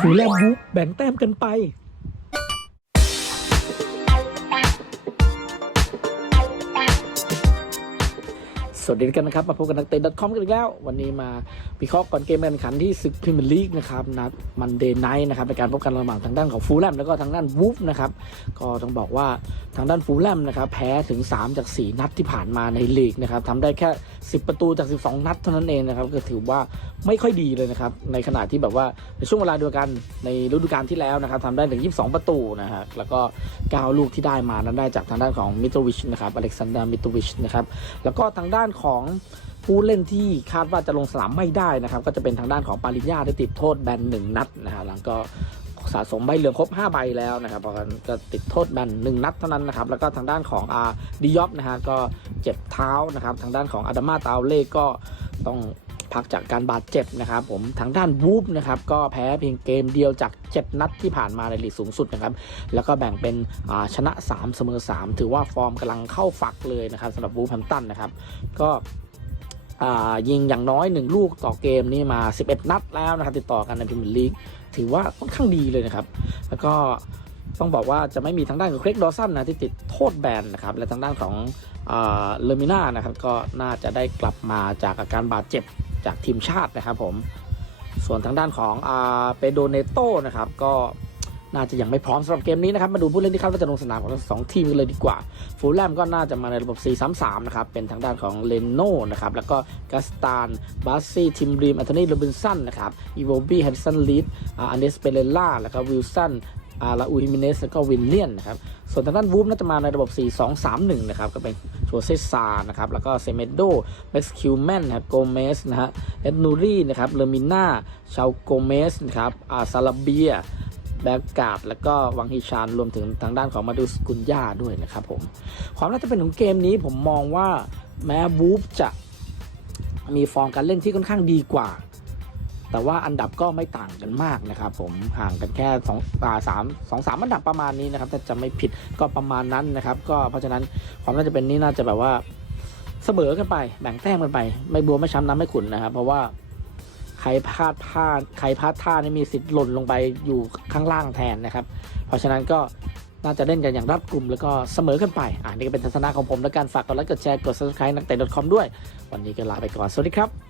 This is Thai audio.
ฟูแลมบุ๊กแบ่งแต้มกันไป สวัสดีกันนะครับ มาพบกับนักเตะ .com กันอีกแล้ว วันนี้มาวิเคราะห์ก่อนเกมการแข่งขันที่ศึกพรีเมียร์ลีกนะครับนัดมันเดย์ไนท์นะครับในการพบกันระหว่างทางด้านของฟูลแลมแล้วก็ทางด้านวูฟนะครับก็ต้องบอกว่าทางด้านฟูลแลมนะครับแพ้ถึง 3 จาก 4 นัดที่ผ่านมาในลีกนะครับทำได้แค่ 10 ประตูจาก 12 นัดเท่านั้นเองนะครับก็ถือว่าไม่ค่อยดีเลยนะครับในขณะที่แบบว่าในช่วงเวลาเดียวกันในฤดูกาลที่แล้วนะครับทำได้ถึง 22 ประตูนะฮะแล้วก็9ลูกที่ได้มานั้นได้จากทางด้านของมิโตวิชนะครับอเล็กซานดรามิโตวิชนะครับแล้วก็ทางด้านของผู้เล่นที่คาดว่าจะลงสนามไม่ได้นะครับ ก็จะเป็นทางด้านของปาริญญาที่ติดโทษแบนหนึ่งนัดนะฮะหลังก็สะสมใบเหลืองครบ 5 ใบแล้วนะครับเพราะงั้นก็ติดโทษแบนหนึ่งนัดเท่านั้นนะครับ แล้วก็ทางด้านของอาดิยอบนะฮะก็เจ็บเท้านะครับ ทางด้านของอาดามาตาเล่ก็ต้อง พักจากการบาดเจ็บนะครับผมทางด้านวูฟนะครับก็แพ้เพียงเกมเดียวจาก 7 นัดที่ผ่านมาในลีกสูงสุดนะครับแล้วก็แบ่งเป็นชนะ 3 เสมอ 3 ถือว่าฟอร์มกำลังเข้าฝักเลยนะครับสำหรับวูฟแฮมตันนะครับก็ยิงอย่างน้อย 1 ลูกต่อเกมนี่มา 11 นัดแล้วนะครับติดต่อกันในพรีเมียร์ลีกถือว่าค่อนข้างดีเลยนะครับ แล้วก็ต้องบอกว่าจะไม่มีทางด้านของเครกดอสันนะที่ติดโทษแบนนะครับ และทางด้านของเลมิน่านะครับก็น่าจะได้กลับมาจากอาการบาดเจ็บ จากทีมชาตินะครับผม ส่วนทางด้านของอาเปโดเนโตนะครับ ก็น่าจะยังไม่พร้อมสำหรับเกมนี้นะครับ มาดูผู้เล่นที่คาดว่าจะลงสนามของทั้งสองทีมกันเลยดีกว่า ฟูลแลมก็น่าจะมาในระบบ 4-3-3 นะครับ เป็นทางด้านของเลนโนนะครับ แล้วก็กาสตานบาสซี่ ทิมรีมอันโทนีโรบินสันนะครับ อีโวบี้แฮนสันลีดอันเดสเปเรล่า แล้วก็วิลสันอาลาอูฮิมิเนสแล้วก็วินเลียนนะครับ ส่วนทางด้านวูฟน่าจะมาในระบบ 4-2-3-1 นะครับ ก็เป็น โจเซซานะครับ แล้วก็เซเมโดเม็กซ์คิวแมนนะครับโกเมสนะฮะเอ็ดนูรี่นะครับเลมิน่าชาวโกเมสนะครับอาซาลาเบียแบ็กกาดแล้วก็วังฮิชานรวมถึงทางด้านของมาดูสกุลย่าด้วยนะครับผม ความน่าจะเป็นของเกมนี้ผมมองว่าแม้วูฟจะมีฟอร์มการเล่นที่ค่อนข้างดีกว่า แต่ว่าอันดับก็ไม่ต่างกันมากนะครับผมห่างกันแค่สองอ่าสามสองสามอันดับประมาณนี้นะครับถ้าจะไม่ผิดก็ประมาณนั้นนะครับ ก็เพราะฉะนั้นความน่าจะเป็นนี้น่าจะแบบว่าเสมอกันไปแบ่งแต้มกันไป ไม่บัวไม่ช้ำน้ำไม่ขุนนะครับ เพราะว่าใครพลาดพลาดใครพลาดท่านี่มีสิทธิ์หล่นลงไปอยู่ข้างล่างแทนนะครับ เพราะฉะนั้นก็น่าจะเล่นกันอย่างรัดกลุ่มแล้วก็เสมอกันไปอ่านี่ก็เป็นทัศนะของผมและการฝากกดไลค์กดแชร์กด subscribe นักเตะ .com ด้วย วันนี้ก็ลาไปก่อน สวัสดีครับ